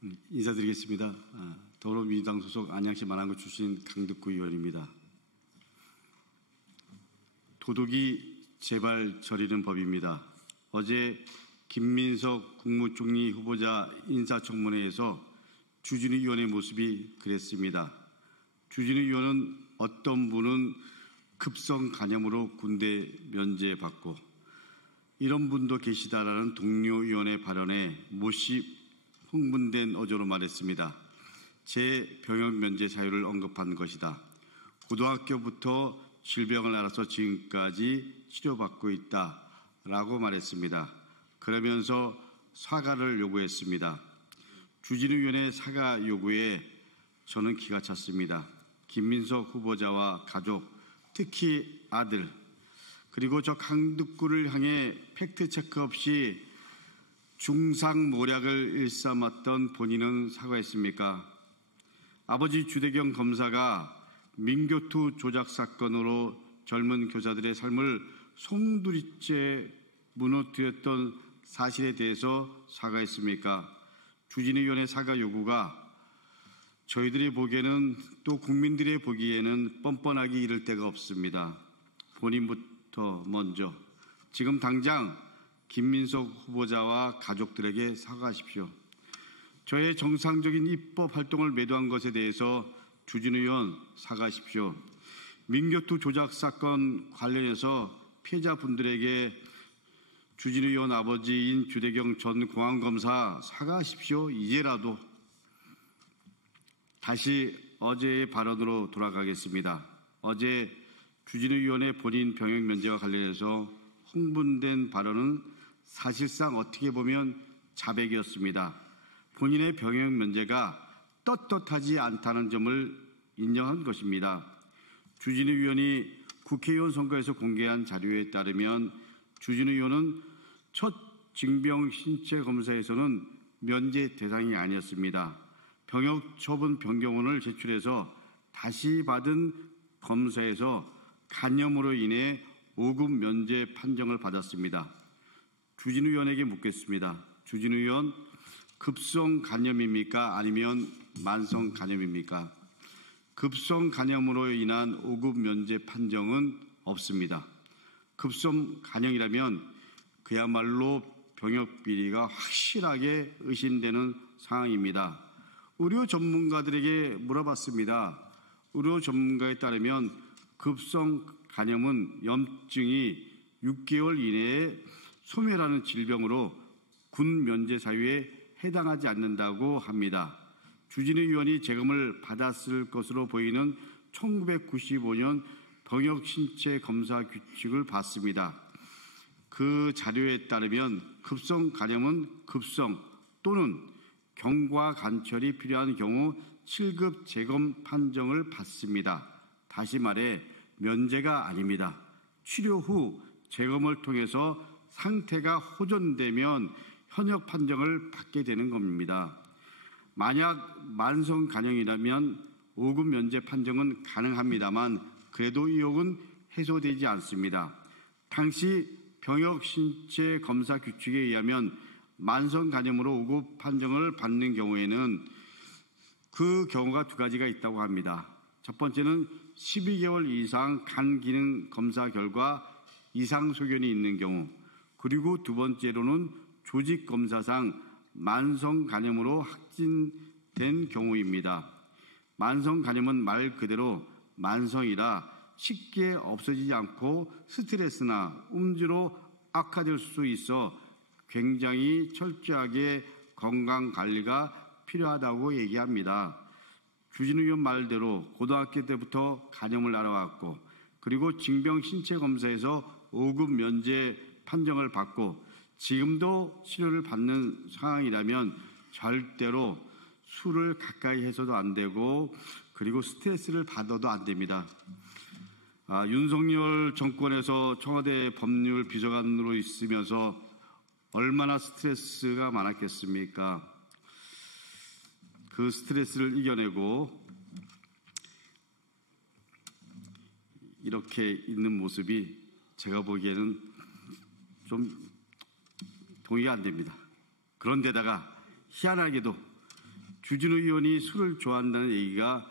인사드리겠습니다. 더불어민주당 소속 안양시 만안구 출신 강덕구 의원입니다. 도둑이 제발 저리는 법입니다. 어제 김민석 국무총리 후보자 인사청문회에서 주진우 의원의 모습이 그랬습니다. 주진우 의원은 어떤 분은 급성 간염으로 군대 면제받고 이런 분도 계시다라는 동료 의원의 발언에 몹시 흥분된 어조로 말했습니다. 제 병역 면제 사유를 언급한 것이다. 고등학교부터 질병을 앓아서 지금까지 치료받고 있다라고 말했습니다. 그러면서 사과를 요구했습니다. 주진우 의원의 사과 요구에 저는 기가 찼습니다. 김민석 후보자와 가족, 특히 아들, 그리고 저 강덕구를 향해 팩트체크 없이 중상모략을 일삼았던 본인은 사과했습니까? 아버지 주대경 검사가 민교투 조작 사건으로 젊은 교사들의 삶을 송두리째 무너뜨렸던 사실에 대해서 사과했습니까? 주진우 의원의 사과 요구가 저희들이 보기에는 또 국민들이 보기에는 뻔뻔하기 이를 데가 없습니다. 본인부터 먼저 지금 당장 김민석 후보자와 가족들에게 사과하십시오. 저의 정상적인 입법 활동을 매도한 것에 대해서 주진우 의원 사과하십시오. 민교투 조작 사건 관련해서 피해자분들에게 주진우 의원 아버지인 주대경 전 공안검사 사과하십시오. 이제라도. 다시 어제의 발언으로 돌아가겠습니다. 어제 주진우 의원의 본인 병역 면제와 관련해서 흥분된 발언은 사실상 어떻게 보면 자백이었습니다. 본인의 병역 면제가 떳떳하지 않다는 점을 인정한 것입니다. 주진우 의원이 국회의원 선거에서 공개한 자료에 따르면 주진우 의원은 첫 징병 신체 검사에서는 면제 대상이 아니었습니다. 병역 처분 변경원을 제출해서 다시 받은 검사에서 간염으로 인해 5급 면제 판정을 받았습니다. 주진우 의원에게 묻겠습니다. 주진우 의원, 급성 간염입니까? 아니면 만성 간염입니까? 급성 간염으로 인한 5급 면제 판정은 없습니다. 급성 간염이라면 그야말로 병역 비리가 확실하게 의심되는 상황입니다. 의료 전문가들에게 물어봤습니다. 의료 전문가에 따르면 급성 간염은 염증이 6개월 이내에 소멸하는 질병으로 군 면제 사유에 해당하지 않는다고 합니다. 주진우 의원이 재검을 받았을 것으로 보이는 1995년 병역 신체 검사 규칙을 봤습니다. 그 자료에 따르면 급성 간염은 급성 또는 경과 관철이 필요한 경우 7급 재검 판정을 받습니다. 다시 말해 면제가 아닙니다. 치료 후 재검을 통해서 상태가 호전되면 현역 판정을 받게 되는 겁니다. 만약 만성 간염이라면 5급 면제 판정은 가능합니다만 그래도 의혹은 해소되지 않습니다. 당시 병역 신체 검사 규칙에 의하면 만성 간염으로 5급 판정을 받는 경우에는 그 경우가 두 가지가 있다고 합니다. 첫 번째는 12개월 이상 간 기능 검사 결과 이상 소견이 있는 경우, 그리고 두 번째로는 조직 검사상 만성 간염으로 확진된 경우입니다. 만성 간염은 말 그대로 만성이라 쉽게 없어지지 않고 스트레스나 음주로 악화될 수 있어 굉장히 철저하게 건강관리가 필요하다고 얘기합니다. 주진우 의원 말대로 고등학교 때부터 간염을 알아왔고 그리고 징병 신체 검사에서 5급 면제 판정을 받고 지금도 치료를 받는 상황이라면 절대로 술을 가까이 해서도 안 되고 그리고 스트레스를 받아도 안 됩니다. 윤석열 정권에서 청와대 법률 비서관으로 있으면서 얼마나 스트레스가 많았겠습니까? 그 스트레스를 이겨내고 이렇게 있는 모습이 제가 보기에는 좀 동의가 안 됩니다. 그런데다가 희한하게도 주진우 의원이 술을 좋아한다는 얘기가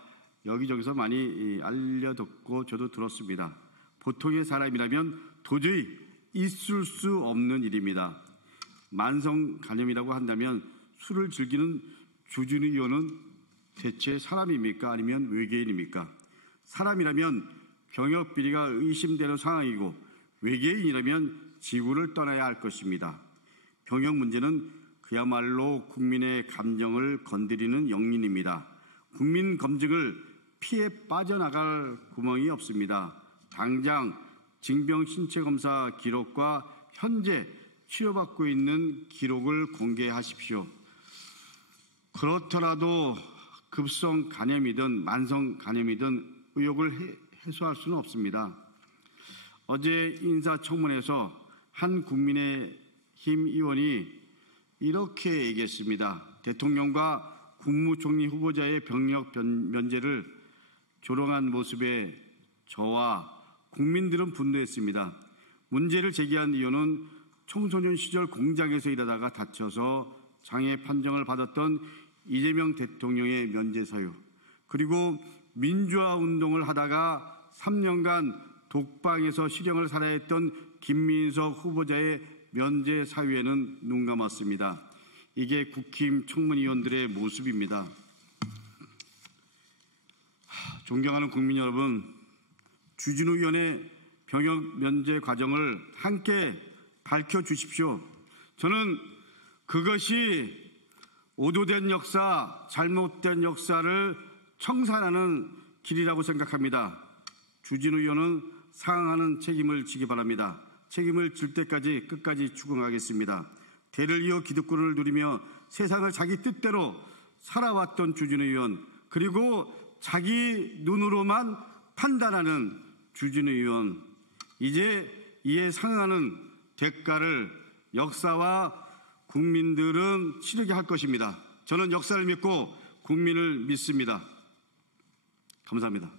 여기저기서 많이 알려듣고 저도 들었습니다. 보통의 사람이라면 도저히 있을 수 없는 일입니다. 만성 간염이라고 한다면 술을 즐기는 주진우 의원은 대체 사람입니까? 아니면 외계인입니까? 사람이라면 병역 비리가 의심되는 상황이고 외계인이라면 지구를 떠나야 할 것입니다. 병역 문제는 그야말로 국민의 감정을 건드리는 영린입니다. 국민 검증을 피해 빠져나갈 구멍이 없습니다. 당장 징병 신체 검사 기록과 현재 치료받고 있는 기록을 공개하십시오. 그렇더라도 급성 간염이든 만성 간염이든 의혹을 해소할 수는 없습니다. 어제 인사청문회에서 한 국민의힘 의원이 이렇게 얘기했습니다. 대통령과 국무총리 후보자의 병역 면제를 조롱한 모습에 저와 국민들은 분노했습니다. 문제를 제기한 의원은 청소년 시절 공장에서 일하다가 다쳐서 장애 판정을 받았던 이재명 대통령의 면제 사유, 그리고 민주화 운동을 하다가 3년간 독방에서 실형을 살아야 했던 김민석 후보자의 면제 사유에는 눈 감았습니다. 이게 국힘 청문위원들의 모습입니다. 존경하는 국민 여러분, 주진우 의원의 병역 면제 과정을 함께 밝혀주십시오. 저는 그것이 오도된 역사, 잘못된 역사를 청산하는 길이라고 생각합니다. 주진우 의원은 상응하는 책임을 지기 바랍니다. 책임을 질 때까지 끝까지 추궁하겠습니다. 대를 이어 기득권을 누리며 세상을 자기 뜻대로 살아왔던 주진우 의원, 그리고 자기 눈으로만 판단하는 주진우 의원, 이제 이에 상응하는 대가를 역사와 국민들은 치르게 할 것입니다. 저는 역사를 믿고 국민을 믿습니다. 감사합니다.